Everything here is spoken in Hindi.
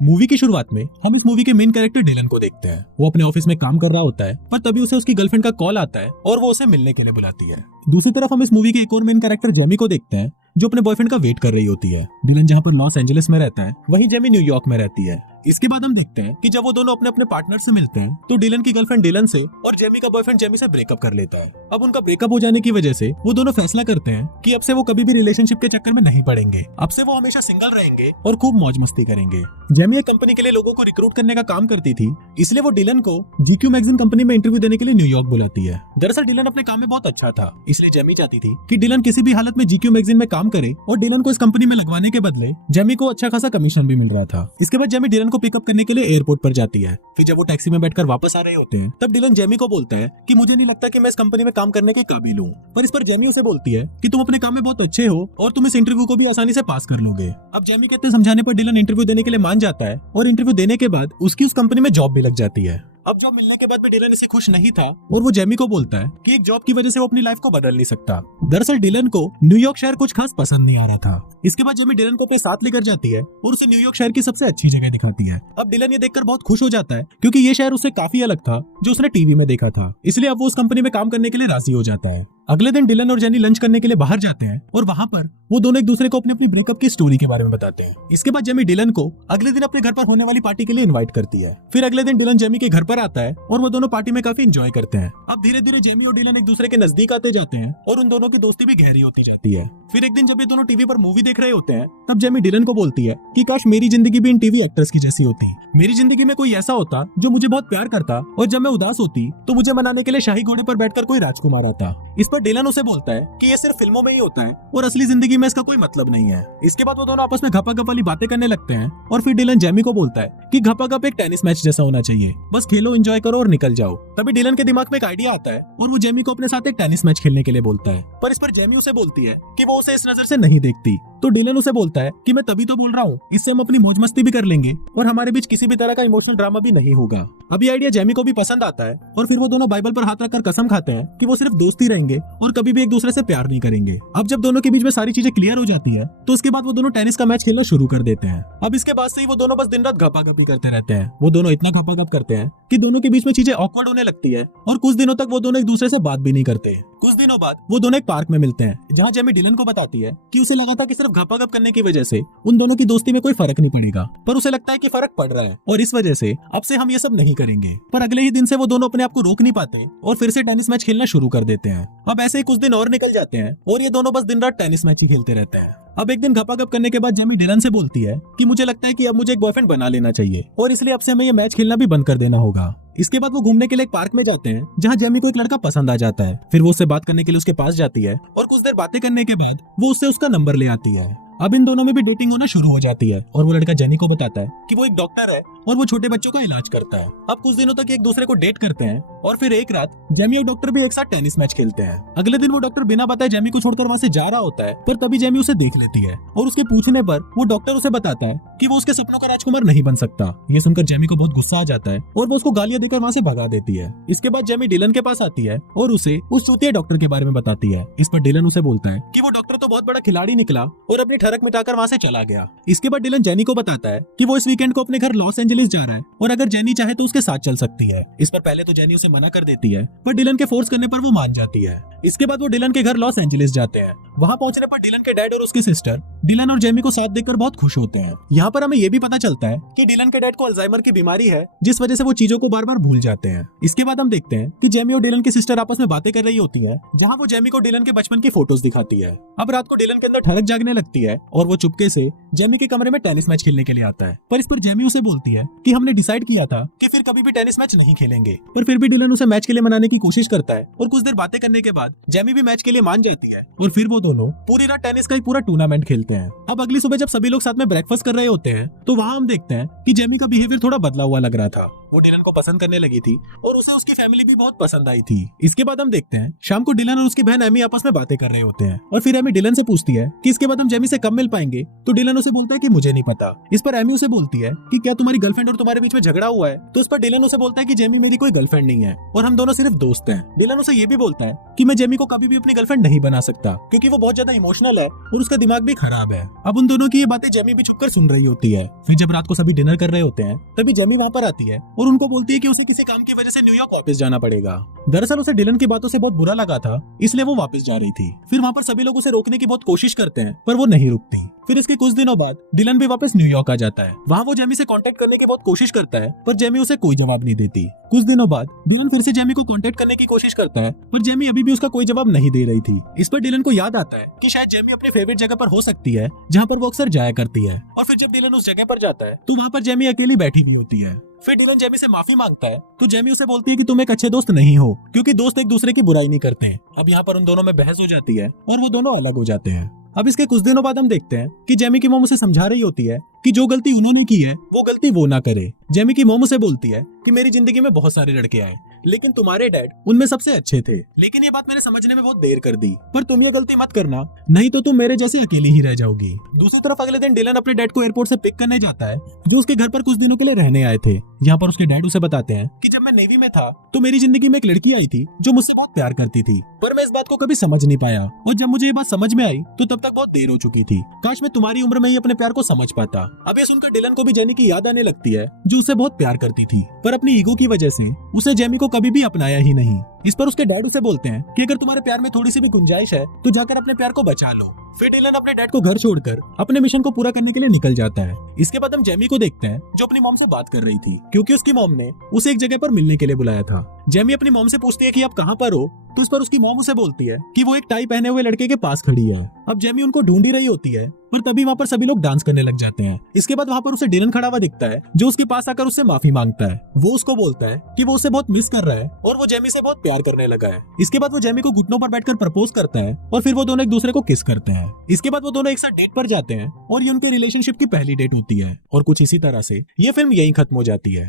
मूवी की शुरुआत में हम इस मूवी के मेन कैरेक्टर डिलन को देखते हैं। वो अपने ऑफिस में काम कर रहा होता है, पर तभी उसे उसकी गर्लफ्रेंड का कॉल आता है और वो उसे मिलने के लिए बुलाती है। दूसरी तरफ हम इस मूवी के एक और मेन कैरेक्टर जेमी को देखते हैं, जो अपने बॉयफ्रेंड का वेट कर रही होती है। डिलन जहाँ पर लॉस एंजलिस में रहता है, वहीं जेमी न्यूयॉर्क में रहती है। इसके बाद हम देखते हैं कि जब वो दोनों अपने अपने पार्टनर से मिलते हैं, तो डिलन की गर्लफ्रेंड डिलन से और जेमी का बॉयफ्रेंड जेमी से ब्रेकअप कर लेता है। अब उनका ब्रेकअप हो जाने की वजह से वो दोनों फैसला करते हैं कि अब से वो कभी भी रिलेशनशिप के चक्कर में नहीं पड़ेंगे। अब से वो हमेशा सिंगल रहेंगे और खूब मौज मस्ती करेंगे। जेमी एक कंपनी के लिए लोगों को रिक्रूट करने का काम करती थी, इसलिए वो डिलन को GQ मैगजीन कंपनी में इंटरव्यू देने के लिए न्यूयॉर्क बुलाती है। दरअसल डिलन अपने काम में बहुत अच्छा था, इसलिए जेमी चाहती थी कि डिलन किसी भी हालत में GQ मैगजीन में काम करे और डिलन को इस कंपनी में लगवाने के बदले जेमी को अच्छा खासा कमीशन भी मिल रहा था। इसके बाद जेमी डिलन को पिकअप करने के लिए एयरपोर्ट पर जाती है। फिर जब वो टैक्सी में बैठकर वापस आ रहे होते हैं, तब डिलन जेमी को बोलता है कि मुझे नहीं लगता कि मैं इस कंपनी में काम करने के काबिल हूँ। पर इस पर जेमी उसे बोलती है कि तुम अपने काम में बहुत अच्छे हो और तुम इस इंटरव्यू को भी आसानी से पास कर लोगे। अब जेमी के इतने समझाने पर डिलन इंटरव्यू देने के लिए मान जाता है और इंटरव्यू देने के बाद उसकी उस कंपनी में जॉब भी लग जाती है। अब जॉब मिलने के बाद भी डिलन इसी खुश नहीं था और वो जेमी को बोलता है कि एक जॉब की वजह से वो अपनी लाइफ को बदल नहीं सकता। दरअसल डिलन को न्यूयॉर्क शहर कुछ खास पसंद नहीं आ रहा था। इसके बाद जेमी डिलन को अपने साथ लेकर जाती है और उसे न्यूयॉर्क शहर की सबसे अच्छी जगह दिखाती है। अब डिलन ये देखकर बहुत खुश हो जाता है, क्योंकि ये शहर उससे काफी अलग था जो उसने टीवी में देखा था। इसलिए अब वो उस कंपनी में काम करने के लिए राजी हो जाता है। अगले दिन डिलन और जेनी लंच करने के लिए बाहर जाते हैं और वहाँ पर वो दोनों एक दूसरे को अपनी अपनी ब्रेकअप की स्टोरी के बारे में बताते हैं। इसके बाद जेमी डिलन को अगले दिन अपने घर पर होने वाली पार्टी के लिए इनवाइट करती है। फिर अगले दिन डिलन जेमी के घर पर आता है और वो दोनों पार्टी में काफी एंजॉय करते हैं। अब धीरे धीरे जेमी और डिलन एक दूसरे के नजदीक आते जाते हैं और उन दोनों की दोस्ती भी गहरी होती जाती है। फिर एक दिन जब ये दोनों टीवी पर मूवी देख रहे होते हैं, तब जेमी डिलन को बोलती है कि काश मेरी जिंदगी भी इन टीवी एक्टर्स की जैसी होती। मेरी जिंदगी में कोई ऐसा होता जो मुझे बहुत प्यार करता और जब मैं उदास होती तो मुझे मनाने के लिए शाही घोड़े पर बैठकर कोई राजकुमार आता। इस पर डिलन उसे बोलता है कि ये सिर्फ फिल्मों में ही होता है और असली जिंदगी में इसका कोई मतलब नहीं है। इसके बाद वो दोनों आपस में घपाघप वाली बातें करने लगते हैं और फिर डिलन जेमी को बोलता है कि घपाघप एक टेनिस मैच जैसा होना चाहिए, बस खेलो, एंजॉय करो और निकल जाओ। तभी डिलन के दिमाग में एक आइडिया आता है और वो जेमी को अपने साथ एक टेनिस मैच खेलने के लिए बोलता है। पर इस पर जेमी उसे बोलती है कि वो उसे इस नजर से नहीं देखती। तो डिलन उसे बोलता है कि मैं तभी तो बोल रहा हूँ, इससे हम अपनी मौज मस्ती भी कर लेंगे और हमारे बीच किसी भी तरह का इमोशनल ड्रामा भी नहीं होगा। अब ये आइडिया जेमी को भी पसंद आता है और फिर वो दोनों बाइबल पर हाथ रखकर कसम खाते हैं कि वो सिर्फ दोस्ती रहेंगे और कभी भी एक दूसरे से प्यार नहीं करेंगे। अब जब दोनों के बीच में सारी चीजें क्लियर हो जाती है, तो उसके बाद वो दोनों टेनिस का मैच खेलना शुरू कर देते हैं। अब इसके बाद से ही वो दोनों बस दिन रात घपाघपी करते रहते हैं। वो दोनों इतना घपाघप करते हैं कि दोनों के बीच में चीजें ऑकवर्ड होने लगती है और कुछ दिनों तक वो दोनों एक दूसरे से बात भी नहीं करते। कुछ दिनों बाद वो दोनों एक पार्क में मिलते हैं, जहाँ जेमी डिलन को बताती है कि उसे लगा था कि सिर्फ घपाघप करने की वजह से उन दोनों की दोस्ती में कोई फर्क नहीं पड़ेगा, पर उसे लगता है कि फर्क पड़ रहा है और इस वजह से अब से हम ये सब नहीं करेंगे। पर अगले ही दिन से वो दोनों अपने आप को रोक नहीं पाते और फिर से टेनिस मैच खेलना शुरू कर देते हैं। अब ऐसे ही कुछ दिन और निकल जाते हैं और ये दोनों बस दिन रात टेनिस मैच ही खेलते रहते हैं। अब एक दिन घपाघप करने के बाद जेमी डिलन से बोलती है कि मुझे लगता है कि अब मुझे एक बॉयफ्रेंड बना लेना चाहिए और इसलिए अब से हमें ये मैच खेलना भी बंद कर देना होगा। इसके बाद वो घूमने के लिए एक पार्क में जाते हैं, जहाँ जेमी को एक लड़का पसंद आ जाता है। फिर वो उससे बात करने के लिए उसके पास जाती है और कुछ देर बातें करने के बाद वो उससे उसका नंबर ले आती है। अब इन दोनों में भी डेटिंग होना शुरू हो जाती है और वो लड़का जेनी को बताता है कि वो एक डॉक्टर है और वो छोटे बच्चों का इलाज करता है। अब कुछ दिनों तक एक दूसरे को डेट करते हैं और फिर एक रात जेमी और डॉक्टर भी एक साथ टेनिस मैच खेलते हैं। अगले दिन वो डॉक्टर बिना बताए जेमी को छोड़कर वहाँ से जा रहा होता है, पर तभी जेमी उसे देख लेती है और उसके पूछने पर वो डॉक्टर उसे बताता है कि वो उसके सपनों का राजकुमार नहीं बन सकता। ये सुनकर जेमी को बहुत गुस्सा आ जाता है और वो उसको गालियां देकर वहाँ से भगा देती है। इसके बाद जेमी डिलन के पास आती है और उसे उस चूतिया डॉक्टर के बारे में बताती है। इस पर डिलन उसे बोलता है कि वो डॉक्टर तो बहुत बड़ा खिलाड़ी निकला और अपनी ठरक मिटाकर वहाँ से चला गया। इसके बाद डिलन जेनी को बताता है कि वो इस वीकेंड को अपने घर लॉस एंजलिस जा रहा है और अगर जेनी चाहे तो उसके साथ चल सकती है। इस पर पहले तो जेनी उसे मना कर देती है, पर डिलन के फोर्स करने पर वो मान जाती है। इसके बाद वो डिलन के घर लॉस एंजलिस जाते हैं। वहाँ पहुंचने पर डिलन के डैड और उसकी सिस्टर डिलन और जेमी को साथ देखकर बहुत खुश होते हैं। यहाँ पर हमें ये भी पता चलता है कि डिलन के डैड को अल्जाइमर की बीमारी है, जिस वजह से वो चीजों को बार बार भूल जाते हैं। इसके बाद हम देखते हैं कि जेमी और डिलन की सिस्टर आपस में बातें कर रही होती है, जहाँ वो जेमी को डिलन के बचपन की फोटोज दिखाती है। अब रात को डिलन के अंदर ठनक जागने लगती है और वो चुपके से जेमी के कमरे में टेनिस मैच खेलने के लिए आता है। पर इस पर जेमी उसे बोलती है कि हमने डिसाइड किया था कि फिर कभी भी टेनिस मैच नहीं खेलेंगे। पर फिर भी डिलन उसे मैच के लिए मनाने की कोशिश करता है और कुछ देर बातें करने के बाद जेमी भी मैच के लिए मान जाती है और फिर वो दोनों पूरी रात टेनिस का एक पूरा टूर्नामेंट खेलते हैं। अब अगली सुबह जब सभी लोग साथ में ब्रेकफास्ट कर रहे होते हैं, तो वहाँ हम देखते हैं कि जेमी का बिहेवियर थोड़ा बदला हुआ लग रहा था। वो डिलन को पसंद करने लगी थी और उसे उसकी फैमिली भी बहुत पसंद आई थी। इसके बाद हम देखते हैं शाम को डिलन और उसकी बहन एमी आपस में बातें कर रहे होते हैं और फिर एमी डिलन से पूछती है कि इसके बाद हम जेमी से कब मिल पाएंगे। तो डिलन उसे बोलता है कि मुझे नहीं पता। इस पर एमी उसे बोलती है कि क्या तुम्हारी गर्लफ्रेंड और तुम्हारे बीच में झगड़ा हुआ है। तो इस पर डिलन उसे बोलता है कि जेमी मेरी कोई गर्लफ्रेंड नहीं है और हम दोनों सिर्फ दोस्त हैं। डिलन उसे ये भी बोलता है कि मैं जेमी को कभी भी अपनी गर्लफ्रेंड नहीं बना सकता क्योंकि वो बहुत ज्यादा इमोशनल है और उसका दिमाग भी खराब है। अब उन दोनों की ये बातें जेमी भी छुपकर सुन रही होती है। फिर जब रात को सभी डिनर कर रहे होते हैं तभी जेमी वहाँ पर आती है और उनको बोलती है कि उसे किसी काम की वजह से न्यूयॉर्क वापस जाना पड़ेगा। दरअसल उसे डिलन की बातों से बहुत बुरा लगा था, इसलिए वो वापस जा रही थी। फिर वहाँ पर सभी लोग उसे रोकने की बहुत कोशिश करते हैं पर वो नहीं रुकती। फिर इसके कुछ दिनों बाद डिलन भी वापस न्यूयॉर्क आ जाता है। वहाँ वो जेमी से कांटेक्ट करने की बहुत कोशिश करता है पर जेमी उसे कोई जवाब नहीं देती। कुछ दिनों बाद डिलन फिर से जेमी को कांटेक्ट करने की कोशिश करता है पर जेमी अभी भी उसका कोई जवाब नहीं दे रही थी। इस पर डिलन को याद आता है कि शायद जेमी अपनी फेवरेट जगह पर हो सकती है जहाँ पर वो अक्सर जाया करती है। और फिर जब डिलन उस जगह पर जाता है तो वहाँ पर जेमी अकेली बैठी हुई होती है। फिर डिलन जेमी से माफी मांगता है तो जेमी उसे बोलती है कि तुम एक अच्छे दोस्त नहीं हो क्योंकि दोस्त एक दूसरे की बुराई नहीं करते हैं। अब यहाँ पर उन दोनों में बहस हो जाती है और वो दोनों अलग हो जाते हैं। अब इसके कुछ दिनों बाद हम देखते हैं कि जेमी की मॉम उसे समझा रही होती है कि जो गलती उन्होंने की है वो गलती वो ना करे। जेमी की मॉम उसे बोलती है कि मेरी जिंदगी में बहुत सारे लड़के आए लेकिन तुम्हारे डैड उनमें सबसे अच्छे थे, लेकिन ये बात मैंने समझने में बहुत देर कर दी। पर तुम ये गलती मत करना नहीं तो तुम मेरे जैसे अकेली ही रह जाओगी। दूसरी तरफ अगले दिन डिलन अपने डैड को एयरपोर्ट से पिक करने जाता है जो उसके घर पर कुछ दिनों के लिए रहने आए थे। यहाँ पर उसके डैड उसे बताते हैं कि जब मैं नेवी में था तो मेरी जिंदगी में एक लड़की आई थी जो मुझसे बहुत प्यार करती थी पर मैं इस बात को कभी समझ नहीं पाया और जब मुझे ये बात समझ में आई तो तब तक बहुत देर हो चुकी थी। काश मैं तुम्हारी उम्र में ही अपने प्यार को समझ पाता। अब ये सुनकर डिलन को भी जेनी की याद आने लगती है जो उसे बहुत प्यार करती थी पर अपनी ईगो की वजह से उसे जेमी को कभी भी अपनाया ही नहीं। इस पर उसके डैड उसे बोलते हैं कि अगर तुम्हारे प्यार में थोड़ी सी भी गुंजाइश है तो जाकर अपने प्यार को बचा लो। फिर डिलन अपने डैड को घर छोड़कर अपने मिशन को पूरा करने के लिए निकल जाता है। इसके बाद हम जेमी को देखते हैं जो अपनी मॉम से बात कर रही थी क्योंकि उसकी मॉम ने उसे एक जगह पर मिलने के लिए बुलाया था। जेमी अपनी मॉम से पूछती है कि आप कहाँ पर हो तो इस पर उसकी मॉम उसे बोलती है कि वो एक टाई पहने हुए लड़के के पास खड़ी है। अब जेमी उनको ढूंढ ही रही होती है पर तभी वहाँ पर सभी लोग डांस करने लग जाते हैं। इसके बाद वहाँ पर उसे डिलन खड़ा हुआ दिखता है जो उसके पास आकर उससे माफी मांगता है। वो उसको बोलता है कि वो उसे बहुत मिस कर रहा है और वो जेमी से बहुत प्यार करने लगा है। इसके बाद वो जेमी को घुटनों पर बैठकर प्रपोज करता है और फिर वो दोनों एक दूसरे को किस करते हैं। इसके बाद वो दोनों एक साथ डेट पर जाते हैं और ये उनके रिलेशनशिप की पहली डेट होती है। और कुछ इसी तरह से ये फिल्म यहीं खत्म हो जाती है।